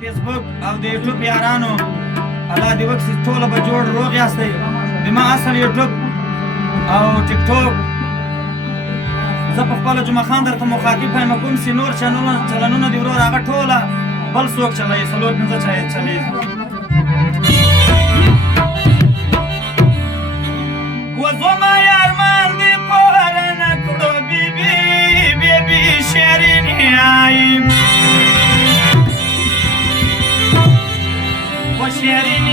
فیسبوک او د یوټیوب یارانو الله دې وکړي ټوله به جوړ روغ یاستئ زما اصل یوټیوب او ټیک ټاک زه په خپله جمعه خان درته مخاطب یم کوم چې نور چلنونه دي ورور هغه ټوله بل څوک چلوي 4-5 چلیږي وزما یارمان دې پوهرنه کړو بیبي شیرینې آی و شیرینې